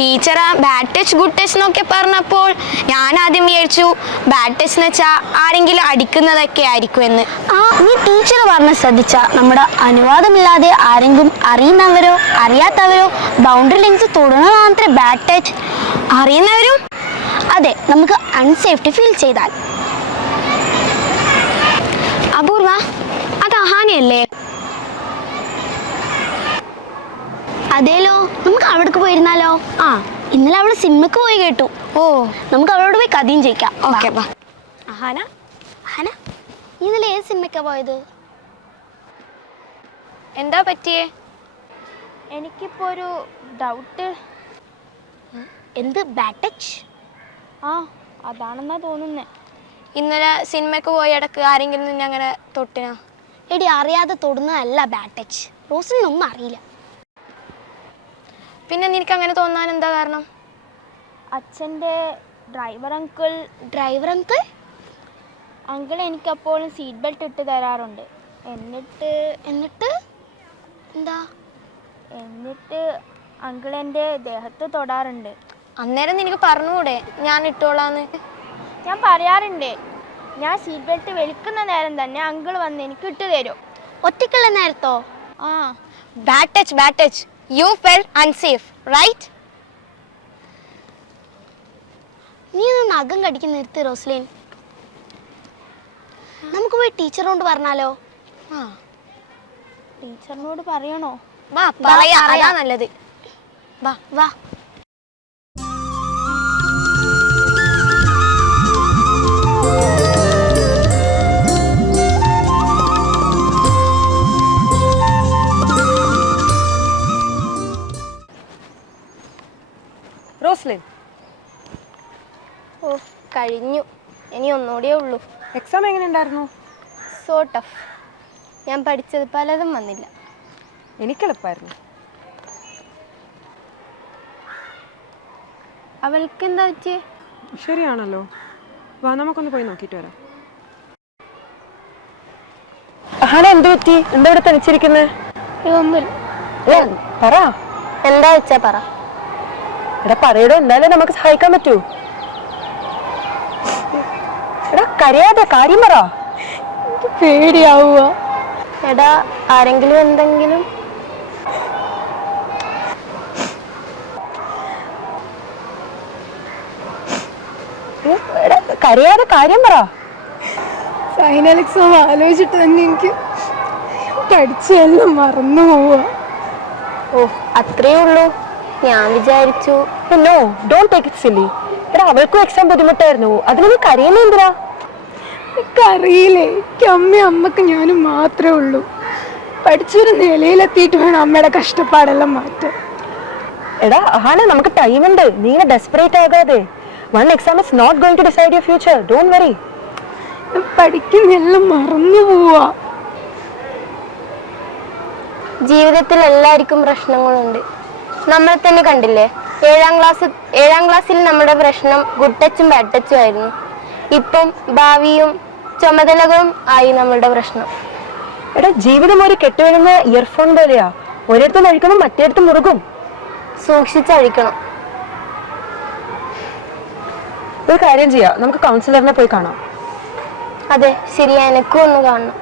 Teacher bad touch good touch എന്നൊക്കെ പറഞ്ഞപ്പോൾ ഞാൻ ആദ്യം വിചാരിച്ചു ബാഡ് ടച്ച് എന്ന് വെച്ചാൽ ആരെങ്കിലും അടിക്കുന്നതൊക്കെ ആയിരിക്കും എന്ന്. നീ ടീച്ചർ പറഞ്ഞ് ശ്രദ്ധിച്ച നമ്മുടെ അനുവാദമില്ലാതെ ആരെങ്കിലും അറിയുന്നവരോ അറിയാത്തവരോ ബൗണ്ടറി ലെങ്ത് തൊടുന്നത് മാത്രമേ ബാഡ് ടച്ച്. അറിയുന്നവരും? അതെ, നമുക്ക് അൺസേഫ്റ്റി ഫീൽ ചെയ്താൽ. അപൂർവ, അത് അഹാനയല്ലേ? അതേലോ, നമുക്ക് അവിടേക്ക് പോയിരുന്നാലോ? ഇന്നലെ അവള് സിനിമക്ക് പോയി കേട്ടു. നമുക്ക് അവളോട് പോയി കഥയും ചോദിക്കാം. ഓക്കെ, ബാ. അഹാന, അഹാന, ഇന്നലെ ഏത് സിനിമക്കാ പോയത്? എന്താ പറ്റിയേ? എനിക്കിപ്പോൾ ഒരു ഡൗട്ട്. എന്ത് ബാഡ് ടച്ച്? അതാണെന്നാ തോന്നുന്നേ. ഇന്നലെ സിനിമക്ക് പോയ ഇടക്ക് ആരെങ്കിലും നിന്നെ അങ്ങനെ തൊട്ടിനാ? എടി, അറിയാതെ തൊടുന്നതല്ല ബാഡ് ടച്ച്. റോസിനൊന്നും അറിയില്ല. പിന്നെ നിനക്ക് അങ്ങനെ തോന്നാൻ എന്താ കാരണം? അച്ഛൻ്റെ ഡ്രൈവർ അങ്കിൾ അങ്കിൾ എനിക്കപ്പോഴും സീറ്റ് ബെൽറ്റ് ഇട്ട് തരാറുണ്ട്. എന്നിട്ട് അങ്കിൾ എൻ്റെ ദേഹത്ത് തൊടാറുണ്ട്. അന്നേരം നിനക്ക് പറഞ്ഞുകൂടെ ഞാൻ ഇട്ടോളാന്ന്? ഞാൻ പറയാറുണ്ട്. ഞാൻ സീറ്റ് ബെൽറ്റ് വലിക്കുന്ന നേരം തന്നെ അങ്കിൾ വന്ന് എനിക്ക് ഇട്ട് തരും. ഒറ്റയ്ക്കുള്ള നേരത്തോ? Bad touch. You felt unsafe, right? നീ ഒന്ന് നഖം കടിക്കുന്ന നിർത്തി റോസ്ലിൻ. നമുക്ക് പോയി ടീച്ചറിനോട് പറഞ്ഞാലോ? ടീച്ചറിനോട് പറയണോ? വാ, പറയാ, അതാ നല്ലത്. വാ. റോസ്ലിൻ, കഴിഞ്ഞു. ഇനി ഒന്നുകൂടിയേ ഉള്ളൂ. എക്സാം എങ്ങനെ ഉണ്ടായിരുന്നു? So tough. ഞാൻ പഠിച്ചത് പലതും വന്നില്ല. എനിക്കെളുപ്പമായിരുന്നു. അവൾക്ക് എന്താ പറ്റിയേ? ശരിയാണല്ലോ. വാ, നമുക്കൊന്ന് പോയി നോക്കിയിട്ട് വരാം. എന്ത് പറ്റി? എന്താ ഇവിടെ തനിച്ചിരിക്കുന്നത്? പറ. എന്താ വെച്ചാ പറ. എടാ പറയടോ, എന്തായാലും നമുക്ക് സഹായിക്കാൻ പറ്റൂ. എടാ കരയാതെ കാര്യം പറ. പേടിയാവുക. എടാ, ആരെങ്കിലും എന്തെങ്കിലും? കരയാതെ കാര്യം പറ. ഫൈനൽ എക്സാം ആലോചിച്ചിട്ട് തന്നെ എനിക്ക് പഠിച്ചെല്ലാം മറന്നു പോവുക. അത്രേ ഉള്ളൂ? ഞാൻ വിചാരിച്ചു. No, don't take it silly. എടാ, അവൾക്കും എക്സാം ബുദ്ധിമുട്ടായിരുന്നു. അതിന് നീ കരയുന്ന എന്തിനാ? എനിക്കറിയില്ലേ, അമ്മക്ക് ഞാനും മാത്രമേ ഉള്ളൂ. പഠിച്ചൊരു നിലയിലെത്തിയിട്ട് വേണം അമ്മയുടെ കഷ്ടപ്പാടെല്ലാം മാറ്റാൻ. എടാ അഹാന, നമുക്ക് ടൈമുണ്ട്. നീ ഇങ്ങനെ ഡെസ്പറേറ്റ് ആകാതെ. One exam is not going to decide your future. Don't worry. പഠിക്കുന്നെല്ലാം മറന്നു പോവാ. ജീവിതത്തിൽ എല്ലാവർക്കും പ്രശ്നങ്ങളുണ്ട്. നമ്മൾ തന്നെ കണ്ടില്ലേ, ഏഴാം ക്ലാസ്സിൽ നമ്മുടെ പ്രശ്നം ഗുഡ് ടച്ചും ബാഡ് ടച്ചും ആയിരുന്നു. ഇപ്പം ഭാവിയും ചുമതലകളും ആയി നമ്മളുടെ പ്രശ്നം. എടാ, ജീവിതം ഒരു കെട്ടുവീഴുന്ന ഇയർഫോൺ പോലെയാ. ഒരിടത്തും അഴിക്കുമ്പോൾ മറ്റേടത്തും മുറുകും. സൂക്ഷിച്ചഴിക്കണം. ഒരു കാര്യം ചെയ്യാം, നമുക്ക് കൗൺസിലറിനെ പോയി കാണാം. അതെ, ശരിയാ, എനക്കും ഒന്ന് കാണണം.